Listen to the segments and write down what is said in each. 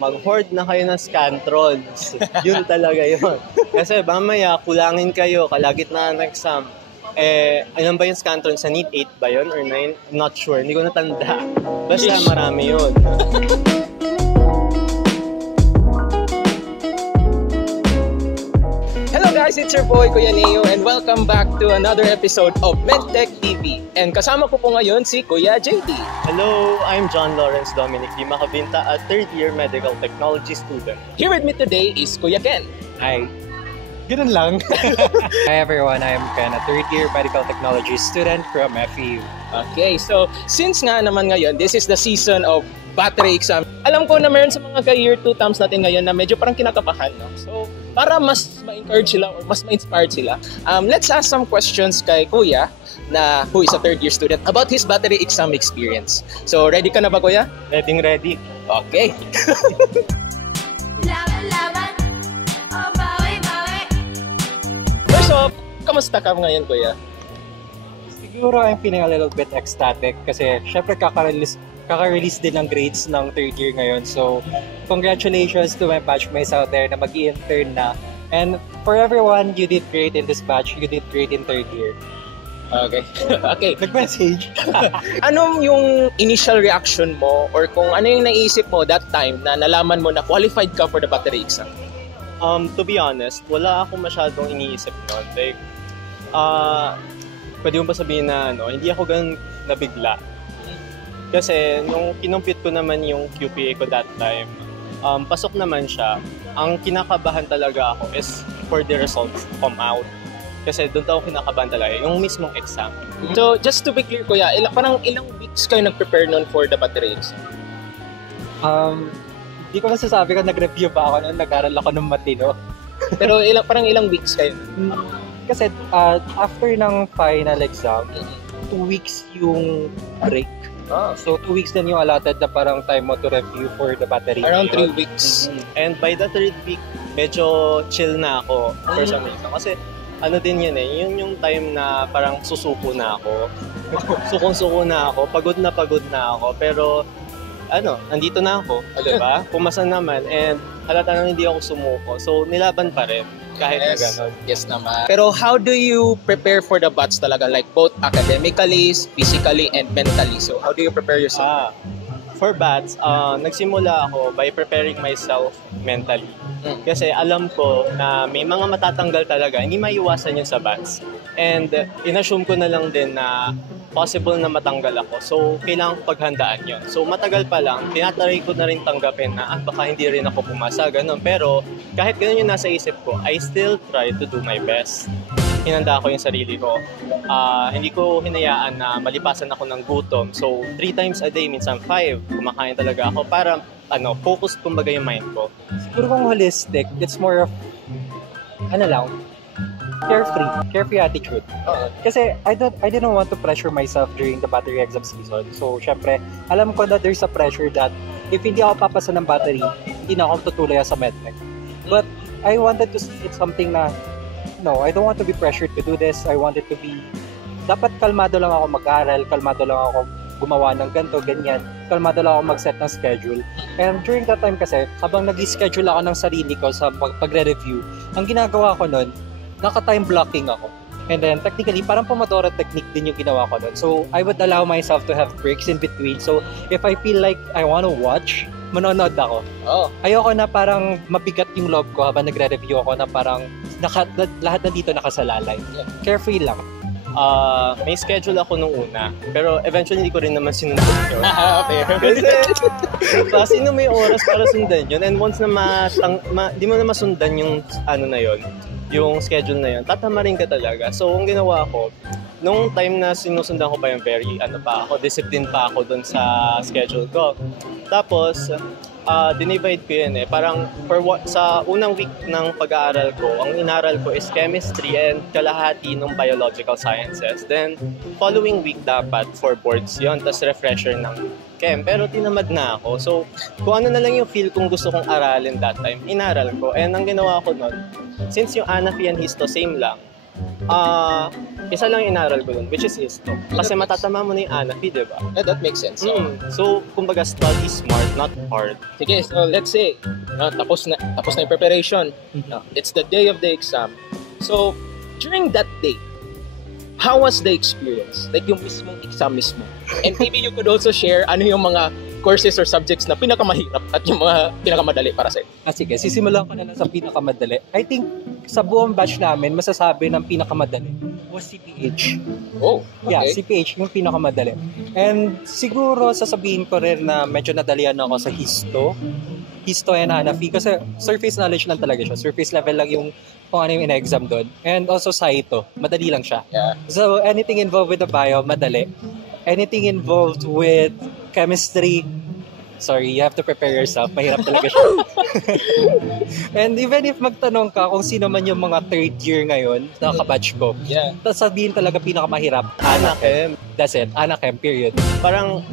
mag-hoard na kayo ng Scantrons. Yun talaga yun. Kasi mamaya, kulangin kayo, kalagitnaan ng exam. Alam ba yung Scantron sa NEET 8 ba yun or 9? I'm not sure, hindi ko natanda. Basta marami yun. Hello guys, it's your boy Kuya Neo and welcome back to another episode of MedTech TV. And kasama ko po ngayon si Kuya JD. Hello, I'm John Lawrence Dominic Di Macabinta, a third-year medical technology student. Here with me today is Kuya Ken. Hi. Ganun lang. Hi everyone, I'm Ken, a third-year medical technology student from FEU. Okay, so since nga naman ngayon, this is the season of battery exam. Alam ko na meron sa mga ka-year 2 terms natin ngayon na medyo parang kinakabahan, no? So, para mas ma-encourage sila or mas ma-inspired sila, let's ask some questions kay Kuya na who is a third-year student about his battery exam experience. So, ready ka na ba, Kuya? Ready. Okay. Laban, oh bawi. First off, kamusta ka ngayon, Kuya? Siguro I'm feeling a little bit ecstatic kasi syempre kaka-release din ng grades ng third year ngayon. So, congratulations to my batchmates out there na mag-i-intern na. And for everyone, you did great in this batch. You did great in third year. Okay. Okay. Nag-message. Anong yung initial reaction mo or kung ano yung naisip mo that time na nalaman mo na qualified ka for the battery exam? To be honest, wala akong masyadong iniisip noon. Like, pwede mo ba sabihin na hindi ako ganun nabigla. Kasi nung kinumpute ko naman yung QPA ko that time, pasok naman siya. Ang kinakabahan talaga ako is for the results to come out. Kasi doon ako kinakabahan talaga, yung mismong exam. So, just to be clear, Kuya, parang ilang weeks kayo nag-prepare nun for the battery exam? Hindi ko masasabi kung nag-review ba ako nung nag-aral ako ng matino. Pero parang ilang weeks kayo? Kasi after ng final exam, 2 weeks yung break. So 2 weeks din yung allotted na parang time mo to review for the battery. Around 3 weeks. And by the third week, medyo chill na ako for some reason. Kasi din yun yun yung time na parang susuko na ako. Sukong-suko na ako, pagod na ako. Pero nandito na ako, diba? Pumasa naman and halata na hindi ako sumuko. So nilaban pa rin. Kahit na gano'n. Yes naman. Pero how do you prepare for the bats talaga? Like both academically, physically, and mentally. So how do you prepare yourself? For bats, nagsimula ako by preparing myself mentally. Kasi alam ko na may mga matatanggal talaga. Hindi maiwasan yun sa bats. And inassume ko na lang din na possible na matanggal ako. So, kailangan ko paghandaan yun. So, matagal pa lang, tinatry ko na rin tanggapin na baka hindi rin ako pumasa, ganun. Pero, kahit ganun yung nasa isip ko, I still try to do my best. Hinanda ko yung sarili ko. Hindi ko hinayaan na malipasan ako ng gutom. So, 3 times a day, minsan 5, kumakain talaga ako para, focused kumbaga yung mind ko. Siguro kung holistic, it's more of, carefree attitude. Kasi I didn't want to pressure myself during the battery exam season. So, syempre, alam ko na there's a pressure that if hindi ako papasa ng battery, hindi na ako tutuloy sa medtech. But I wanted to see it something na, I don't want to be pressured to do this. I wanted to be, dapat kalmado lang ako mag-aral, kalmado lang ako gumawa ng ganito, ganyan. Kalmado lang ako mag-set ng schedule. And during that time kasi, habang nag-schedule ako ng sarili ko sa pagre-review, ang ginagawa ko nun, naka-time blocking ako. And then, technically, parang Pomodoro technique din yung ginawa ko nun. So, I would allow myself to have breaks in between. So, if I feel like I want to watch, manonood ako. Ayoko na parang mabigat yung loob ko habang nagre-review ako na parang lahat na dito nakasalalay. Carefree lang. May schedule ako nung una, pero eventually hindi ko rin naman sinunod yun. Kasi sino may oras para sundan yun? And once na di mo na masundan yung yung schedule na yun, tatamarin ka talaga. So, ang ginawa ko, nung time na sinusundan ko pa yung discipline pa ako dun sa schedule ko. Tapos, dinivide ko yun Parang sa unang week ng pag-aaral ko, ang inaral ko is chemistry and kalahati ng biological sciences. Then, following week dapat for boards yun, tas refresher ng chem. Pero tinamad na ako. So, kung ano na lang yung feel kung gusto kong aralin that time, inaral ko. And ang ginawa ko nun, since yung ANAFI and Histo same lang, Isa lang yung inaral ko dun, which is histo. Kasi matatama mo na yung ANAFI, di ba? Yeah, that makes sense. So, So, kumbaga, study smart, not hard. sige, so let's say, tapos na yung preparation. It's the day of the exam. So, during that day, how was the experience? Like yung mismong exam mismo. And maybe you could also share ano yung mga courses or subjects na pinakamahirap at yung mga pinakamadali para sa'yo. Sige, sisimulan ko na lang sa pinakamadali. I think sa buong batch namin, masasabi ng pinakamadali was CPH. Oh, okay. Yeah, CPH yung pinakamadali. And siguro sasabihin ko rin na medyo nadalian ako sa Histo and ANAFI kasi surface knowledge lang talaga siya. Surface level lang yung kung ano yung in-exam doon. And also sa ito, madali lang siya. Yeah. So anything involved with the bio, madali. Anything involved with chemistry, sorry, you have to prepare yourself. Mahirap talaga siya. And even if magtanong ka kung sino man yung mga third year ngayon na kabatch ko, Yeah. sabihin talaga pinakamahirap, ANACHEM. That's it, ANACHEM, period. Parang,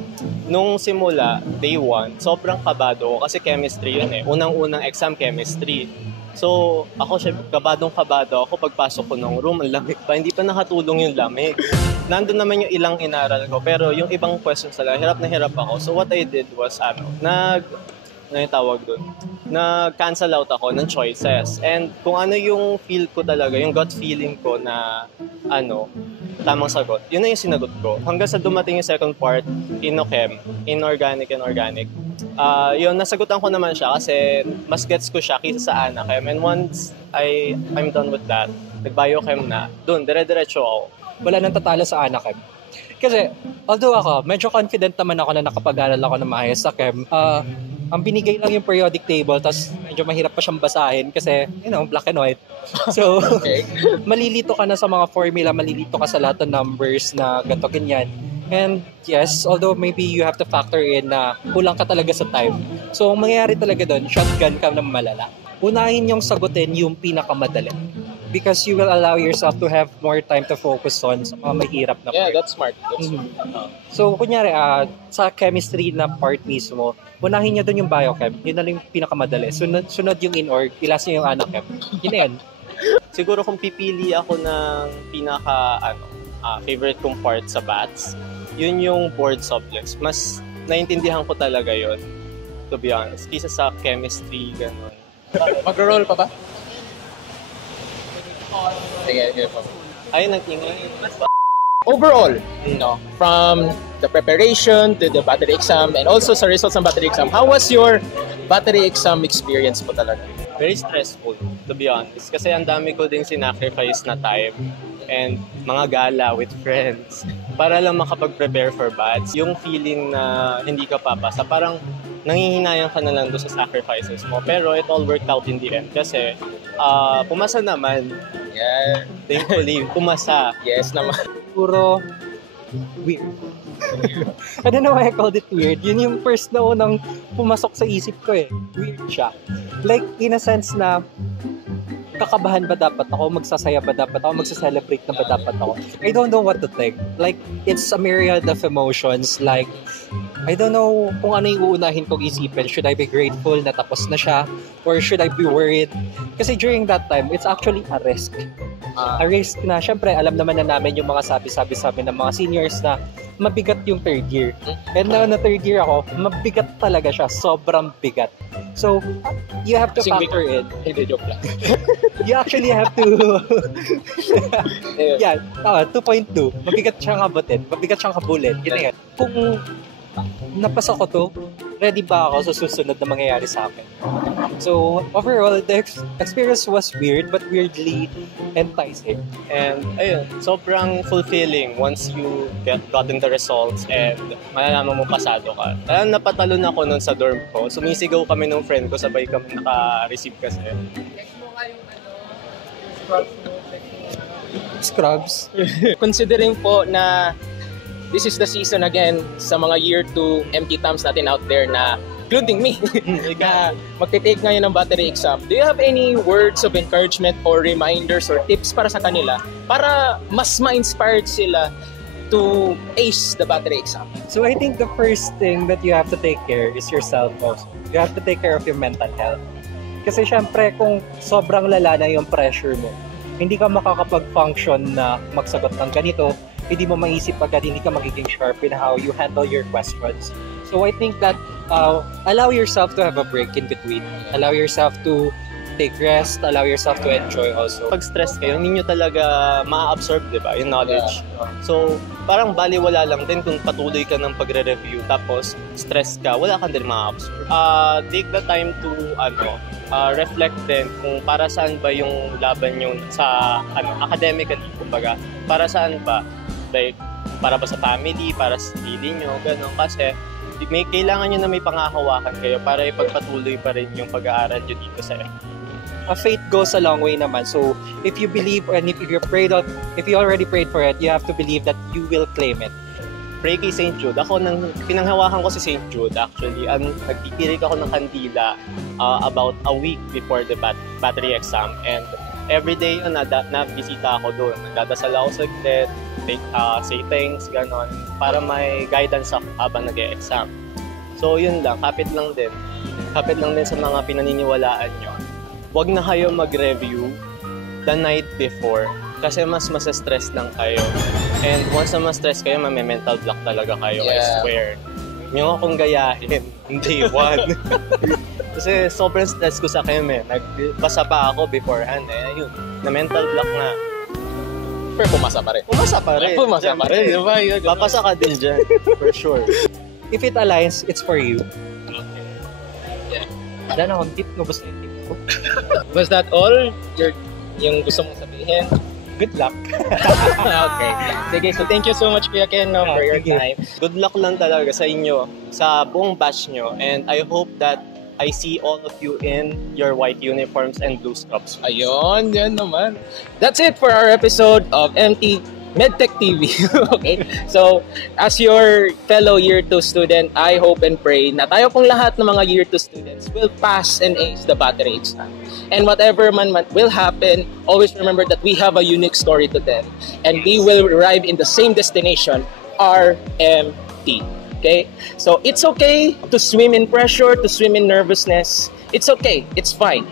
nung simula, day 1, sobrang kabado ko kasi chemistry yun eh. Unang-unang exam, chemistry. So, ako syempre, kabadong-kabado ako pagpasok ko ng room, ang lamig pa, hindi pa nakatulong yung lamig. Nandun naman yung ilang inaral ko, pero yung ibang questions talaga, hirap na hirap ako. So, what I did was, ano yung tawag dun? Nag-cancel out ako ng choices. And kung ano yung feel ko talaga, yung gut feeling ko na, tamang sagot, yun na yung sinagot ko. Hanggang sa dumating yung second part, Inochem, inorganic and organic. Yun, nasagutan ko naman siya kasi mas gets ko siya kaysa sa ANACHEM. And once I'm done with that, nag-biochem na, dun, dire-diretso ako. Wala nang tatalo sa ANACHEM. Kasi, although ako, medyo confident naman ako na nakapag-aral ako ng maayos sa chem, ang binigay lang yung periodic table, tapos medyo mahirap pa siyang basahin kasi, black and white. So, Okay. malilito ka na sa mga formula, malilito ka sa lahat ng numbers na ganito, ganyan. And yes, although maybe you have to factor in na kulang ka talaga sa time. So, ang mangyayari talaga doon, shotgun ka ng malala. Unahin yung sagutin yung pinakamadali. Because you will allow yourself to have more time to focus on sa mga mahirap na Yeah, part. that's smart. That's smart. So, kunyari, sa chemistry na part mismo, unahin niya doon yung biochem. Yun na lang yung pinakamadali. Sunod yung in-org, ilas niya yung ANACHEM. Yun na yan. Siguro kung pipili ako ng favorite kong part sa BATS, yun yung board subjects. Mas naintindihan ko talaga yun, to be honest, kisa sa chemistry, ganun. Mag-roll pa ba? Sige po. Ay, nag-ingay. Overall, from the preparation to the battery exam and also sa results ng battery exam, how was your battery exam experience po talaga? Very stressful, to be honest. Kasi ang dami ko ding sinacrifice na time and mga gala with friends para lang makapag-prepare for BATS. Yung feeling na hindi ka papasa, parang nangihinayang ka na lang doon sa sacrifices mo. Pero it all worked out in the end kasi pumasa naman. Yeah. Thankfully, pumasa. Yes naman. Puro weird. I don't know why I called it weird. Yun yung first na unang pumasok sa isip ko eh. Weird siya. Like, in a sense na kakabahan ba dapat ako? Magsasaya ba dapat ako? Magsaselebrate na ba dapat ako? I don't know what to think. Like, it's a myriad of emotions. Like, I don't know kung ano yung uunahin kong isipin. Should I be grateful na tapos na siya? Or should I be worried? Kasi during that time, it's actually a risk. A risk na, syempre, alam naman na namin yung mga sabi-sabi ng mga seniors na mabigat yung third year. And now na third year ako, mabigat talaga siya. Sobrang bigat. So, you have to factor in. Hindi, joke lang. You actually have to... yeah, 2.2. Mabigat siyang abutin. Mabigat siyang kabulin. Yun na yan. Kung napasa ko to, ready ba ako sa susunod na mangyayari sa akin? So, overall, the experience was weird but weirdly enticing. And ayun, sobrang fulfilling once you gotten the results and malalaman mo pasado ka. Kaya napatalon ako nun sa dorm ko. Sumisigaw kami ng friend ko, sabay kami naka-receive kasi. Scrubs. Considering po na this is the season again sa mga year 2 MT-TAMs natin out there na including me na magte-take ngayon ng battery exam. Do you have any words of encouragement or reminders or tips para sa kanila para mas ma-inspired sila to ace the battery exam? So I think the first thing that you have to take care is yourself also. You have to take care of your mental health. Kasi syempre kung sobrang lala na yung pressure mo, hindi ka makakapag-function na magsagot ng ganito, hindi mo maisip agad, hindi ka magiging sharp in how you handle your questions. So I think that allow yourself to have a break in between. Allow yourself to take rest, allow yourself to enjoy also. Pag stress kayo, hindi nyo talaga ma-absorb, di ba, yung knowledge. So, parang baliwala lang din kung patuloy ka ng pagre-review tapos stress ka, wala kang din ma-absorb. Take the time to, reflect din kung para saan ba yung laban nyo sa, academically, kumbaga, para saan ba? Like, para ba sa family, para sa sarili nyo, gano'n. Kasi, kailangan nyo na may pangahawakan kayo para ipagpatuloy pa rin yung pag-aaral nyo dito sa Faith goes a long way naman. So if you believe and if you already prayed for it, you have to believe that you will claim it. Pray kay St. Jude. Ako, pinanghawakan ko si St. Jude actually. Nagtikirik ako ng kandila about a week before the battery exam. And every day na-bisita ako doon. Nagdadasal ako saglit, say thanks, ganon, para may guidance ako habang nag-e-exam. So yun lang, kapit lang din sa mga pinaniniwalaan nyo. Huwag na kayo mag-review the night before kasi mas stress lang kayo. And once na ma-stress kayo, mental block talaga kayo, I swear. Yung akong gayahin, day 1. Kasi sobrang stress ko sa chem Nagbasa pa ako beforehand Ayun, na mental block na. Pero pumasa pa rin. Pumasa pa rin. Diba? Papasa ka din dyan, for sure. If it aligns, it's for you. Wala na akong tip. Nubos na yung tip ko. Was that all? Yung gusto mong sabihin? Good luck. Okay. Sige, so thank you so much, Kuya Ken, for your time. Good luck lang talaga sa inyo, sa buong batch nyo. And I hope that I see all of you in your white uniforms and blue scrubs. Ayun, yan naman. That's it for our episode of MT MedTech TV. Okay? So, as your fellow Year 2 student, I hope and pray na tayo pong lahat ng mga Year 2 students will pass and ace the battery exam. And whatever man will happen, always remember that we have a unique story to tell. And we will arrive in the same destination, RMT. Okay? So, it's okay to swim in pressure, to swim in nervousness. It's okay. It's fine.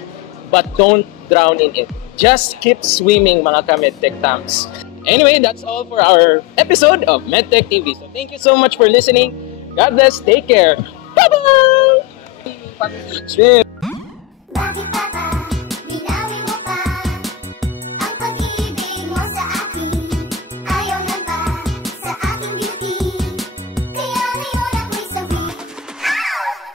But don't drown in it. Just keep swimming, mga ka-MedTech tams. Anyway, that's all for our episode of MedTech TV. So thank you so much for listening. God bless. Take care. Bye-bye! Swim!